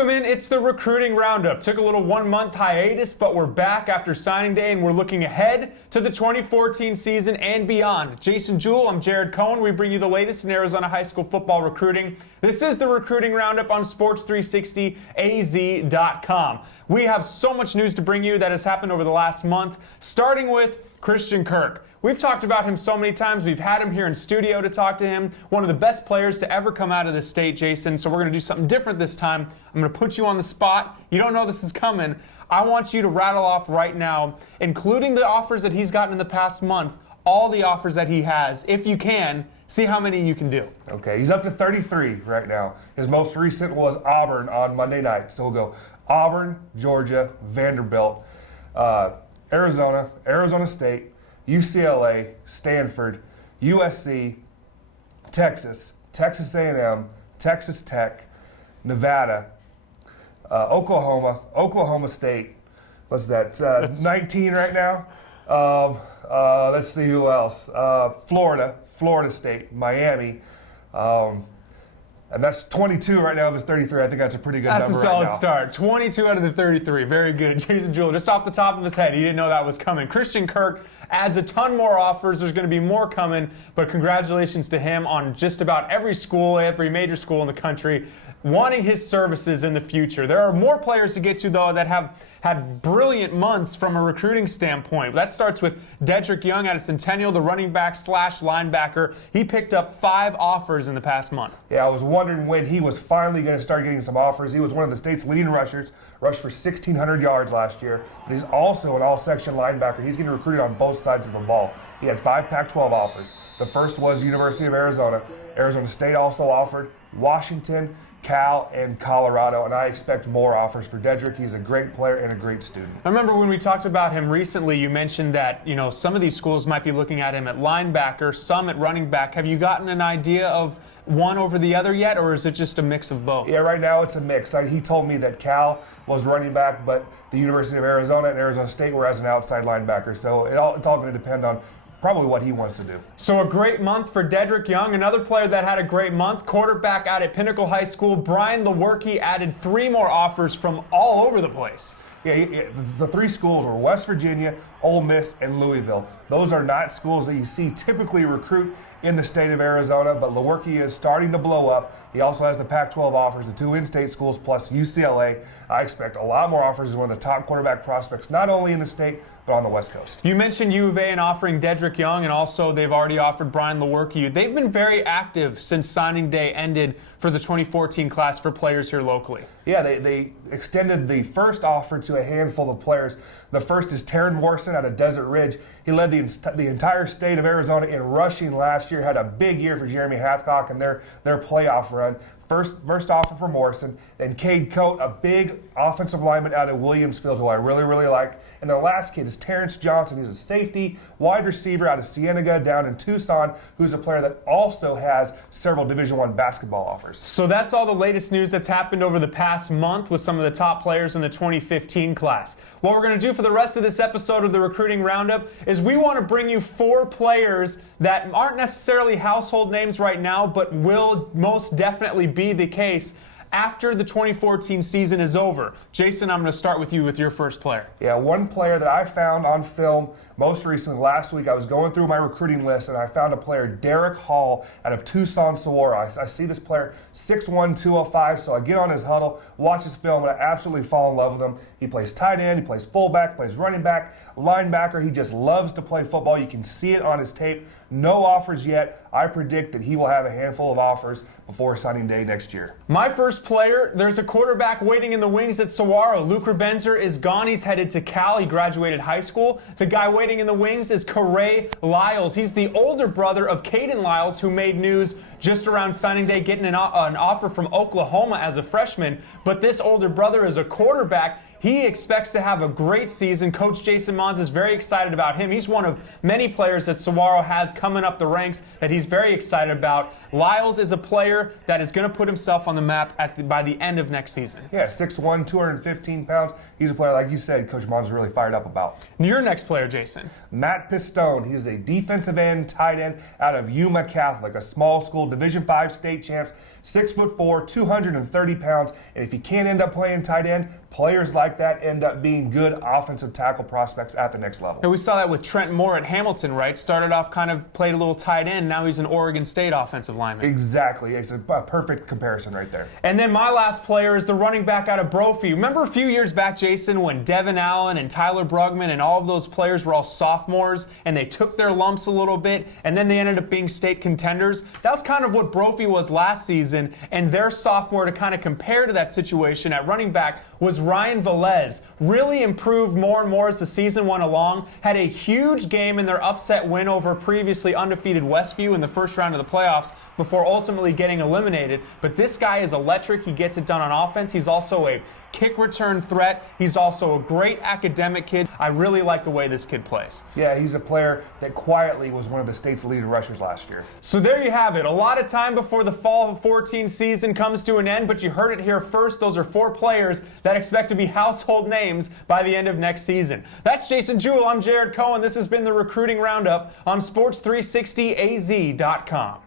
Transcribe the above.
Welcome in. It's the Recruiting Roundup. Took a little 1-month hiatus, but we're back after signing day, and we're looking ahead to the 2014 season and beyond. Jason Jewell, I'm Jared Cohen. We bring you the latest in Arizona high school football recruiting. This is the Recruiting Roundup on Sports360az.com. We have so much news to bring you that has happened over the last month, starting with Christian Kirk. We've talked about him so many times. We've had him here in studio to talk to him. One of the best players to ever come out of this state, Jason. So we're going to do something different this time. I'm going to put you on the spot. You don't know this is coming. I want you to rattle off right now, including the offers that he's gotten in the past month, all the offers that he has. If you can, see how many you can do. Okay, he's up to 33 right now. His most recent was Auburn on Monday night. So we'll go Auburn, Georgia, Vanderbilt, Arizona, Arizona State, UCLA, Stanford, USC, Texas, Texas A&M, Texas Tech, Nevada, Oklahoma, Oklahoma State. What's that? 19 right now. Let's see who else. Florida, Florida State, Miami. And that's 22 right now of his 33. I think that's a pretty good number right now. That's a solid start. 22 out of the 33. Very good. Jason Jewell, just off the top of his head, he didn't know that was coming. Christian Kirk adds a ton more offers. There's going to be more coming, but congratulations to him on just about every school, every major school in the country wanting his services in the future. There are more players to get to, though, that have had brilliant months from a recruiting standpoint. That starts with Dedrick Young out of Centennial, the running back / linebacker. He picked up 5 offers in the past month. Yeah, I was wondering when he was finally going to start getting some offers. He was one of the state's leading rushers, rushed for 1,600 yards last year, but he's also an all-section linebacker. He's getting recruited on both sides of the ball. He had 5 Pac-12 offers. The first was University of Arizona. Arizona State also offered, Washington, Cal, and Colorado, and I expect more offers for Dedrick. He's a great player and a great student. I remember when we talked about him recently, you mentioned that, some of these schools might be looking at him at linebacker, some at running back. Have you gotten an idea of one over the other yet, or is it just a mix of both? Yeah, right now it's a mix. He told me that Cal was running back, but the University of Arizona and Arizona State were as an outside linebacker. So it's all going to depend on probably what he wants to do. So a great month for Dedrick Young. Another player that had a great month, quarterback out at Pinnacle High School, Brian Lewerke, added 3 more offers from all over the place. Yeah, the 3 schools were West Virginia, Ole Miss, and Louisville. Those are not schools that you see typically recruit in the state of Arizona, but Lewerke is starting to blow up. He also has the Pac-12 offers, the 2 in-state schools, plus UCLA. I expect a lot more offers. He's one of the top quarterback prospects, not only in the state, but on the West Coast. You mentioned U of A and offering Dedrick Young, and also they've already offered Brian Lewerke. They've been very active since signing day ended for the 2014 class for players here locally. Yeah, they extended the first offer to a handful of players. The first is Taryn Morrison out of Desert Ridge. He led the entire state of Arizona in rushing last year, had a big year for Jeremy Hathcock and their playoff run. First offer for Morrison, then Cade Coate, a big offensive lineman out of Williamsfield, who I really, really like. And the last kid is Terrence Johnson. He's a safety, wide receiver out of Cienega down in Tucson, who's a player that also has several Division I basketball offers. So that's all the latest news that's happened over the past month with some of the top players in the 2015 class. What we're going to do for the rest of this episode of the Recruiting Roundup is we want to bring you 4 players that aren't necessarily household names right now, but will most definitely be the case after the 2014 season is over. Jason, I'm going to start with you with your first player. Yeah, one player that I found on film most recently last week. I was going through my recruiting list and I found a player, Derek Hall, out of Tucson, Sonora. I see this player, 6'1", 205, so I get on his huddle, watch his film, and I absolutely fall in love with him. He plays tight end, he plays fullback, plays running back, linebacker. He just loves to play football. You can see it on his tape. No offers yet. I predict that he will have a handful of offers before signing day next year. My first player, there's a quarterback waiting in the wings at Saguaro. Luke Rebenzer is gone. He's headed to Cal. He graduated high school. The guy waiting in the wings is Corey Lyles. He's the older brother of Caden Lyles, who made news just around signing day, getting an offer from Oklahoma as a freshman. But this older brother is a quarterback. He expects to have a great season. Coach Jason Mons is very excited about him. He's one of many players that Saguaro has coming up the ranks that he's very excited about. Lyles is a player that is going to put himself on the map by the end of next season. Yeah, 6'1", 215 pounds. He's a player, like you said, Coach Mons is really fired up about. Your next player, Jason. Matt Pistone. He is a defensive end, tight end out of Yuma Catholic, a small school, Division V state champs, 6'4", 230 pounds. And if he can't end up playing tight end, players like that end up being good offensive tackle prospects at the next level. And we saw that with Trent Moore at Hamilton, right? Started off kind of played a little tight end. Now he's an Oregon State offensive lineman. Exactly. It's a perfect comparison right there. And then my last player is the running back out of Brophy. Remember a few years back, Jason, when Devin Allen and Tyler Brugman and all of those players were all sophomores and they took their lumps a little bit and then they ended up being state contenders? That was kind of what Brophy was last season, and their sophomore to kind of compare to that situation at running back was Ryan Velez. Really improved more and more as the season went along. Had a huge game in their upset win over previously undefeated Westview in the first round of the playoffs before ultimately getting eliminated. But this guy is electric. He gets it done on offense. He's also a kick return threat. He's also a great academic kid. I really like the way this kid plays. Yeah, he's a player that quietly was one of the state's leading rushers last year. So there you have it. A lot of time before the fall of 14 season comes to an end, but you heard it here first. Those are 4 players that expect to be household names by the end of next season. That's Jason Jewell. I'm Jared Cohen. This has been the Recruiting Roundup on Sports360AZ.com.